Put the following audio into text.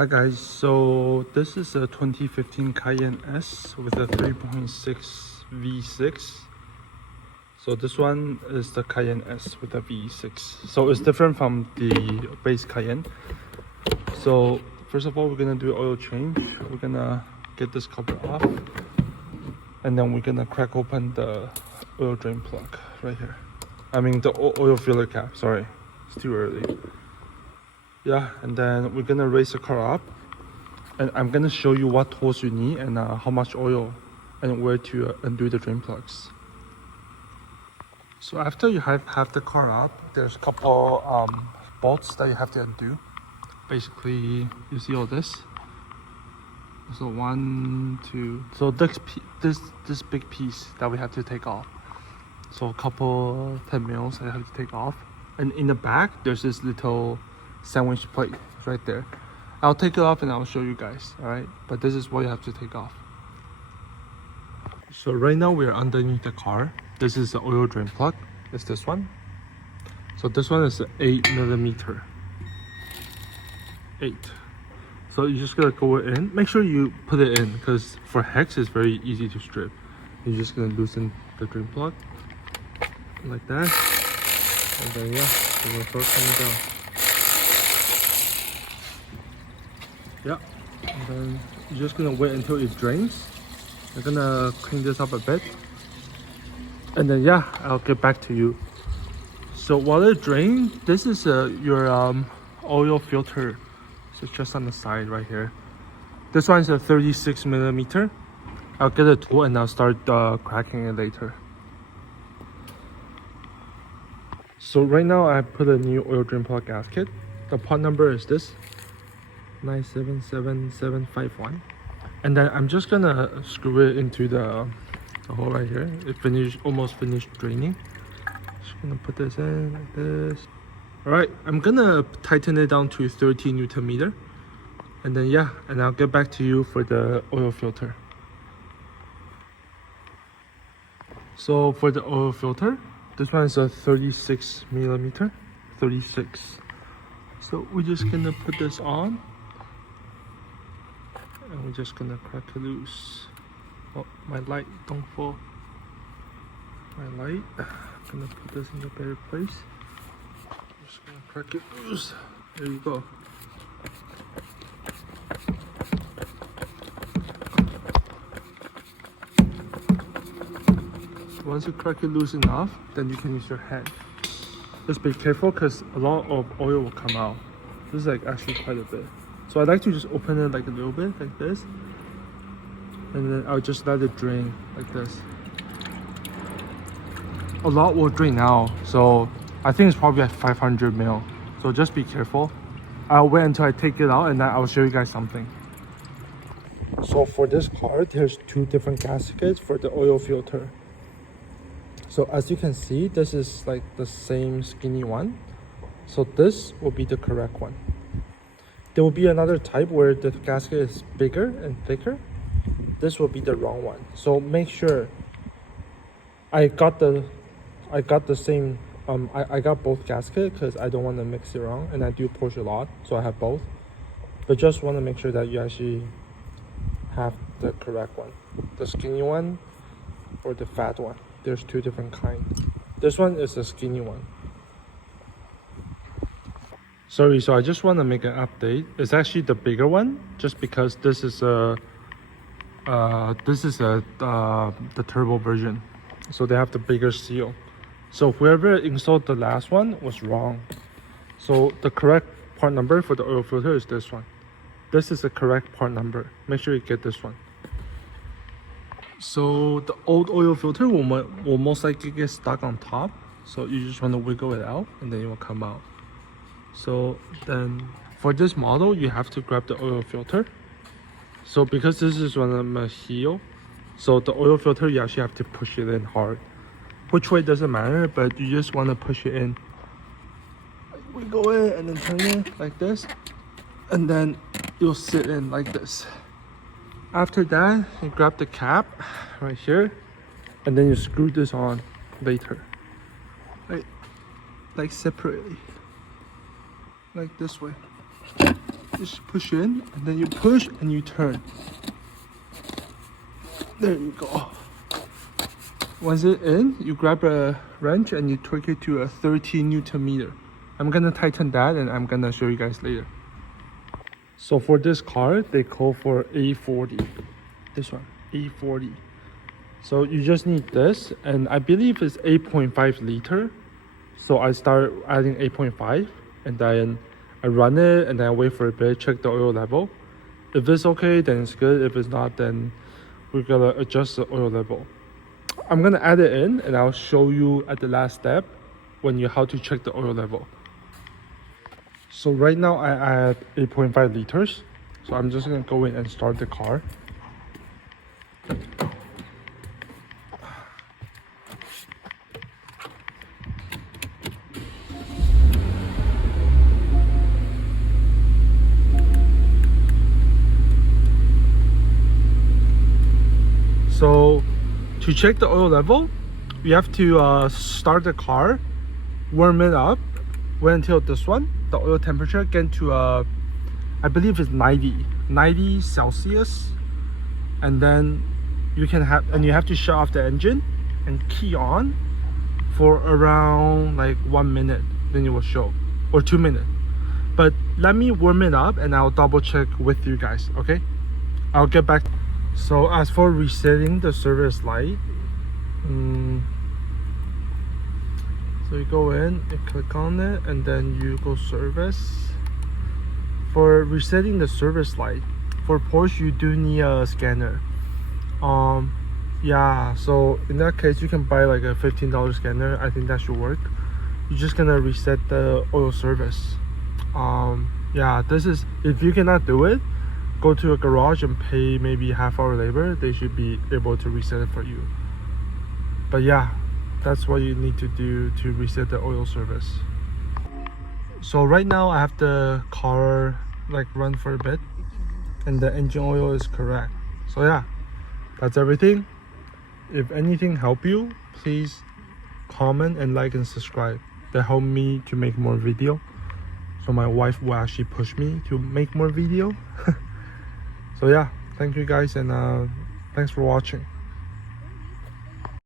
Hi guys, so this is a 2015 Cayenne S with a 3.6 V6. So this one is the Cayenne S with a V6. So it's different from the base Cayenne. So first of all, we're gonna do oil change. We're gonna get this cover off, and then we're gonna crack open the oil drain plug right here. I mean the oil filler cap, sorry, it's too early. Yeah, and then we're gonna raise the car up, and I'm gonna show you what tools you need and how much oil and where to undo the drain plugs. So after you have the car up, there's a couple bolts that you have to undo. Basically, you see all this. So 1, 2. So this big piece that we have to take off. So a couple 10 mils I have to take off, and in the back there's this little sandwich plate right there. I'll take it off and I'll show you guys, all right? But this is what you have to take off. So right now we're underneath the car. This is the oil drain plug. It's this one. So this one is 8mm. 8. So you're just gonna go in. Make sure you put it in, because for hex it's very easy to strip. You're just gonna loosen the drain plug like that, and then yeah, it will start coming down. Yeah, and then you're just gonna wait until it drains. I'm gonna clean this up a bit, and then yeah, I'll get back to you. So while it drains, this is your oil filter. So it's just on the side right here. This one's a 36mm. I'll get a tool and I'll start cracking it later. So right now I put a new oil drain plug gasket. The part number is this, 977751, and then I'm just gonna screw it into the hole right here. It almost finished draining. Just gonna put this in like this. All right, I'm gonna tighten it down to 30 Newton meter, and then yeah, and I'll get back to you for the oil filter. So for the oil filter, this one is a 36mm. 36. So we're just gonna put this on, and we're just gonna crack it loose. Oh, my light, don't fall. My light. I'm gonna put this in a better place. Just gonna crack it loose. There you go. Once you crack it loose enough, then you can use your hand. Just be careful, because a lot of oil will come out. This is like actually quite a bit. So I like to just open it like a little bit, like this, and then I'll just let it drain like this. A lot will drain out, so I think it's probably like 500 mil. So just be careful. I'll wait until I take it out, and then I'll show you guys something. So for this car, there's 2 different gaskets for the oil filter. So as you can see, this is like the same skinny one. So this will be the correct one. There will be another type where the gasket is bigger and thicker. This will be the wrong one. So make sure I got the same I got both gaskets, because I don't want to mix it wrong, and I do Porsche a lot, so I have both. But just want to make sure that you actually have the correct one, the skinny one or the fat one. There's 2 different kinds. This one is the skinny one. Sorry, so I just want to make an update. It's actually the bigger one, just because this is the turbo version, so they have the bigger seal. So whoever installed the last one was wrong. So the correct part number for the oil filter is this one. This is the correct part number. Make sure you get this one. So the old oil filter will most likely get stuck on top. So you just want to wiggle it out, and then it will come out. So then for this model, you have to grab the oil filter. So because this is on a heel, so the oil filter, you actually have to push it in hard. Which way doesn't matter, but you just want to push it in. Wiggle it and then turn it like this, and then you'll sit in like this. After that, you grab the cap right here, and then you screw this on later, like separately, like this way. Just push in, and then you push and you turn. There you go. Once it's in, you grab a wrench and you tweak it to a 13 Newton meter. I'm gonna tighten that and I'm gonna show you guys later. So for this car, they call for A40. This one, A40. So you just need this, and I believe it's 8.5 liter. So I start adding 8.5, and then I run it, and then I wait for a bit, check the oil level. If it's okay, then it's good. If it's not, then we're gonna adjust the oil level. I'm gonna add it in, and I'll show you at the last step how to check the oil level. So right now I add 8.5 liters. So I'm just gonna go in and start the car. So to check the oil level, you have to start the car, warm it up, wait until this one, the oil temperature get to I believe it's 90 Celsius, and then you have to shut off the engine and key on for around like 1 minute, then it will show, or 2 minutes. But let me warm it up and I'll double check with you guys, okay? I'll get back. So as for resetting the service light, so you go in, you click on it, and then you go service. For resetting the service light, for Porsche you do need a scanner. Yeah, so in that case you can buy like a $15 scanner. I think that should work. You're just gonna reset the oil service. Yeah, this is, if you cannot do it, go to a garage and pay maybe half-hour labor. They should be able to reset it for you. But yeah, that's what you need to do to reset the oil service. So right now I have the car like run for a bit, and the engine oil is correct. So yeah, that's everything. If anything help you, please comment and like and subscribe. That help me to make more video. So my wife will actually push me to make more video. So yeah, thank you guys, and thanks for watching.